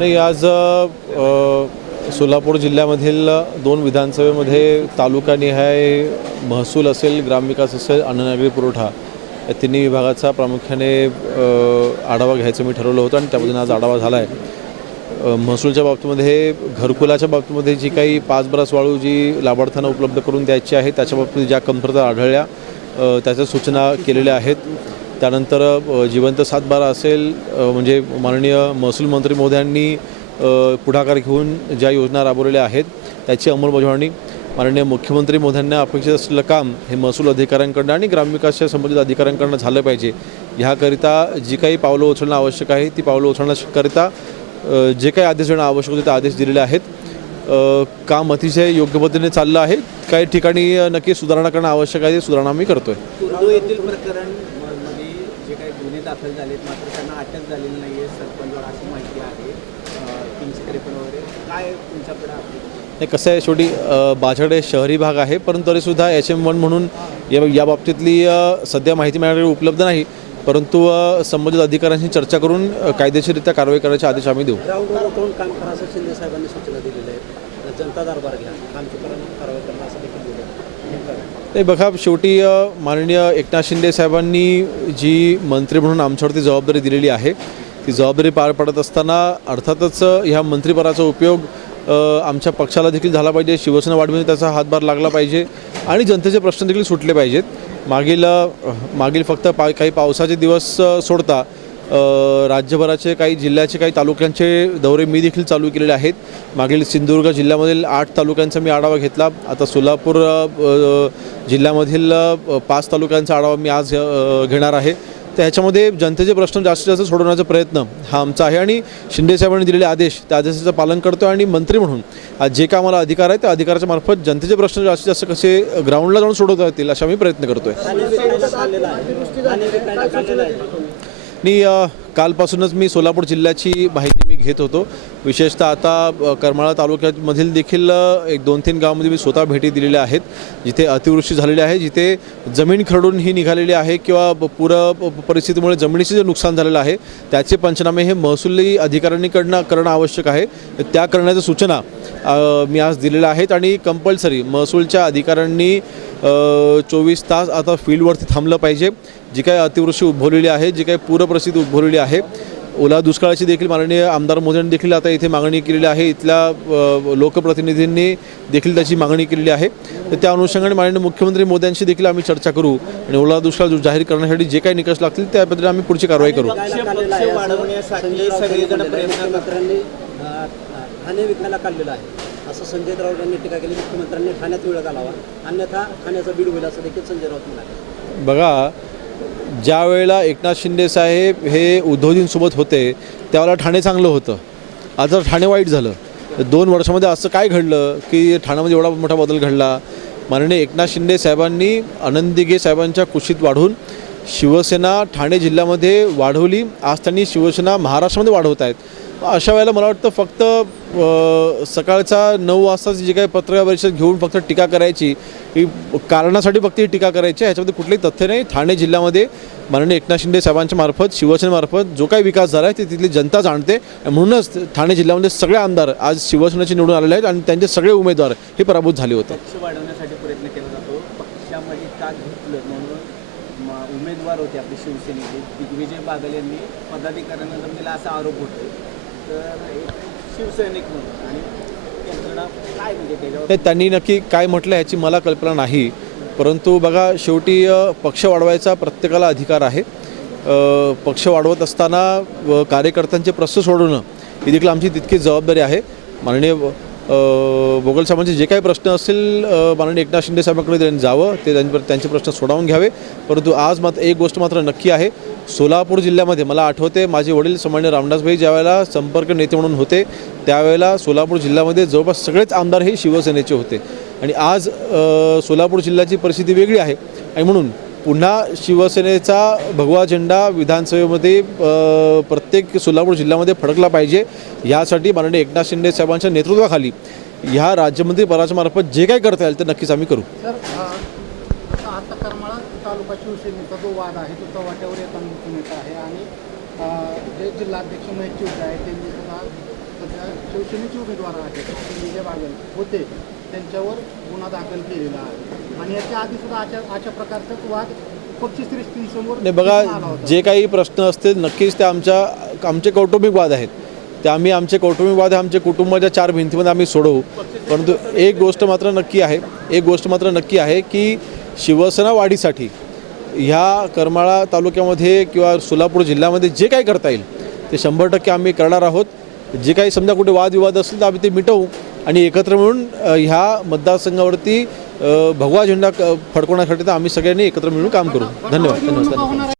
नाही आज सोलापूर जिल्ह्यामधील दोन विधानसभेमध्ये तालुकानिहाय महसूल असेल ग्रामविकास असेल अन्ननागरी पुरवठा या तिन्ही विभागाचा प्रामुख्याने आढावा घ्यायचं मी ठरवलं होतं आणि त्यामधून आज आढावा झाला आहे महसूलच्या बाबतीमध्ये घरकुलाच्या बाबतीमध्ये जी काही पाच बरास वाळू जी लाभार्थ्यांना उपलब्ध करून द्यायची आहे त्याच्या बाबतीत ज्या कमतरता आढळल्या त्याच्या सूचना केलेल्या आहेत. त्यानंतर जिवंत सातबारा असेल म्हणजे माननीय महसूल मंत्री महोदयांनी पुढाकार घेऊन ज्या योजना राबवलेल्या आहेत त्याची अंमलबजावणी माननीय मुख्यमंत्री मोद्यांना अपेक्षित असलेलं काम हे महसूल अधिकाऱ्यांकडनं आणि ग्रामविकासच्या संबंधित अधिकाऱ्यांकडनं झालं पाहिजे. ह्याकरिता जी काही पावलं उचलणं आवश्यक आहे ती पावलं उचलण्याकरिता जे काही आदेश देणं आवश्यक होते ते आदेश दिलेले आहेत. काम अतिशय योग्य पद्धतीने चाललं आहे. काही ठिकाणी नक्की सुधारणा करणं आवश्यक आहे ती सुधारणा आम्ही करतोय. जे काही गुन्हे दाखल झालेत मात्र त्यांना अटक झालेली नाही आहे सरपंचवर अशी माहिती आहे. तीनशे त्रेपन्न वगैरे. काय तुमच्याकडे? नाही कसं आहे शेवटी बाजारडे शहरी भाग आहे परंतु तरीसुद्धा एच एम वन म्हणून या या बाबतीतली सध्या माहिती मिळालेली उपलब्ध नाही. परंतु संबंधित अधिकाऱ्यांशी चर्चा करून कायदेशीररित्या कारवाई करायचे आदेश आम्ही देऊ. काम करा असं शिंदे साहेबांनी सूचना दिलेल्या आहेत जनता दरबार घ्या. आमच्यापर्यंत कारवाई करणं नाही बघा शेवटी माननीय एकनाथ शिंदे साहेबांनी जी मंत्री म्हणून आमच्यावरती जबाबदारी दिलेली आहे ती जबाबदारी पार पडत असताना अर्थातच ह्या मंत्रिपदाचा उपयोग आमच्या पक्षाला देखील झाला पाहिजे शिवसेना वाढवणे त्याचा हातभार लागला पाहिजे आणि जनतेचे प्रश्न देखील सुटले पाहिजेत. मागील मागील फक्त पा काही पावसाचे दिवस सोडता राज्यभराचे काही जिल्ह्याचे काही तालुक्यांचे दौरे मी देखील चालू केलेले आहेत. मागील सिंधुदुर्ग जिल्ह्यामधील आठ तालुक्यांचा मी आढावा घेतला. आता सोलापूर जिल्ह्यामधील पाच तालुक्यांचा आढावा मी आज घेणार आहे. तर ह्याच्यामध्ये जनतेचे प्रश्न जास्तीत जास्त सोडवण्याचा प्रयत्न हा आमचा आहे आणि शिंदे साहेबांनी दिलेले आदेश त्या आदेशाचं पालन करतो आणि मंत्री म्हणून आज जे काय आम्हाला अधिकार आहे त्या अधिकाराच्या मार्फत जनतेचे प्रश्न जास्तीत जास्त कसे ग्राउंडला जाऊन सोडवता येतील अशा मी प्रयत्न करतोय. आणि कालपासूनच मी सोलापूर जिल्ह्याची माहिती मी घेत होतो. विशेषतः आता करमाळा तालुक्यामधील देखील एक दोन तीन गावामध्ये मी स्वतः भेटी दिलेल्या आहेत. जिथे अतिवृष्टी झालेली आहे जिथे जमीन खरडून ही निघालेली आहे किंवा ब- पूर प- परिस्थितीमुळे जमिनीचे जे नुकसान झालेलं आहे त्याचे पंचनामे हे महसुली अधिकाऱ्यांनीकडनं करणं आवश्यक आहे. त्या करण्याच्या सूचना मी आज दिलेल्या आहेत आणि कंपल्सरी महसूलच्या अधिकाऱ्यांनी चोवीस तास आता फील्डवरती थांबलं पाहिजे. जी काही अतिवृष्टी उद्भवलेली आहे जी काही पूरपरिस्थिती उद्भवलेली आहे ओला दुष्काळाची देखील माननीय आमदार मोदींनी देखील आता इथे मागणी केलेली आहे. इथल्या लोकप्रतिनिधींनी देखील त्याची मागणी केलेली आहे. तर त्या अनुषंगाने माननीय मुख्यमंत्री मोदयांशी देखील आम्ही चर्चा करू आणि ओला दुष्काळ जो जाहीर करण्यासाठी जे काही निकष लागतील त्या पद्धतीने आम्ही पुढची कारवाई करू. आहे. असं संजय राऊत यांनी टीका केली मुख्यमंत्र्यांनी ठाण्यात वेळ घालावा. अन्यथा ठाण्याचा बीड होईल असं देखील संजय राऊत म्हणाले. बघा ज्या वेळेला एकनाथ शिंदे साहेब हे उद्धवजींसोबत होते त्यावेळेला ठाणे चांगलं होतं. आता ठाणे वाईट झालं दोन वर्षामध्ये असं काय घडलं की ठाण्यामध्ये एवढा मोठा बदल घडला? माननीय एकनाथ शिंदे साहेबांनी आनंदीगे साहेबांच्या कुशीत वाढून शिवसेना ठाणे जिल्ह्यामध्ये वाढवली. आज त्यांनी शिवसेना महाराष्ट्रामध्ये वाढवत आहेत. अशा वेळेला मला वाटतं फक्त सकाळचा नऊ वाजताची जी काही पत्रकार परिषद घेऊन फक्त टीका करायची ही कारणासाठी फक्त ही टीका करायची आहे. ह्याच्यामध्ये कुठलंही तथ्य नाही. ठाणे जिल्ह्यामध्ये माननीय एकनाथ शिंदे साहेबांच्या मार्फत शिवसेनेमार्फत जो काही विकास झाला आहे ते तिथली जनता जाणते. म्हणूनच ठाणे जिल्ह्यामध्ये सगळे आमदार आज शिवसेनेचे निवडून आलेले आहेत आणि त्यांचे सगळे उमेदवार हे पराभूत झाले होते. वाढवण्यासाठी प्रयत्न केला जातो. पक्षामध्ये का घेतलं? म्हणून उमेदवार होते आपले शिवसेनेचे. दिग्विजय बागल यांनी पदाधिकाऱ्यांना दिला असा आरोप होतो शिवसैनिक म्हणून. आणि यंत्रणा काय म्हणजे त्याच्यावर? त्यांनी नक्की काय म्हटलं याची मला कल्पना नाही. परंतु बघा शेवटी पक्ष वाढवायचा प्रत्येकाला अधिकार आहे. पक्ष वाढवत असताना व कार्यकर्त्यांचे प्रश्न सोडवणं ही देखील आमची तितकी जबाबदारी आहे. माननीय भोगल साहेबांचे जे काही प्रश्न असतील माननीय एकनाथ शिंदे साहेबांकडे त्यांनी जावं ते त्यांचे प्रश्न सोडावून घ्यावे. परंतु आज मात्र एक गोष्ट मात्र नक्की आहे. सोलापूर जिल्ह्यामध्ये मला आठवते माझे वडील सामान्य रामदासभाई ज्यावेळेला संपर्क नेते म्हणून होते त्यावेळेला सोलापूर जिल्ह्यामध्ये जवळपास सगळेच आमदार हे शिवसेनेचे होते. आणि आज सोलापूर जिल्ह्याची परिस्थिती वेगळी आहे. आणि म्हणून पुन्हा शिवसेनेचा भगवा झेंडा विधानसभेमध्ये प्रत्येक सोलापूर जिल्ह्यामध्ये फडकला पाहिजे यासाठी माननीय एकनाथ शिंदे साहेबांच्या नेतृत्वाखाली ह्या राज्यमंत्री पराजमार्फत जे काही करता येईल ते नक्कीच आम्ही करू सर अ, आता करमाळा तालुका शिवसेनेचा जो वाद आहे तो चव्हाट्यावर येताना दिसून येत आहे. आणि जे जिल्हाध्यक्ष महेश चिवटे आहेत त्यांनी सुद्धा सध्या शिवसेनेचे उमेदवार आहेत. विजय बागल होते त्यांच्यावर गुन्हा दाखल केलेला आहे. आणि याच्या आधी सुद्धा अशा अशा प्रकारचाच वाद पक्षश्रेष्ठींसमोर नाही बघा. जे काही प्रश्न असतील नक्कीच ते आमच्या आमचे कौटुंबिक वाद आहेत. ते आम्ही आमचे कौटुंबिक वाद आमच्या कुटुंबाच्या चार भिंतीमध्ये आम्ही सोडवू. परंतु एक गोष्ट मात्र नक्की आहे एक गोष्ट मात्र नक्की आहे की शिवसेना वाढीसाठी ह्या करमाळा तालुक्यामध्ये किंवा सोलापूर जिल्ह्यामध्ये जे काही करता येईल ते शंभर टक्के आम्ही करणार आहोत. जे काही समजा कुठे वादविवाद असतील तर आम्ही ते मिटवू आणि एकत्र मिळून ह्या मतदारसंघावरती भगवा झेंडा फडकवण्यासाठी तर आम्ही सगळ्यांनी एकत्र मिळून काम करू. धन्यवाद. धन्यवाद.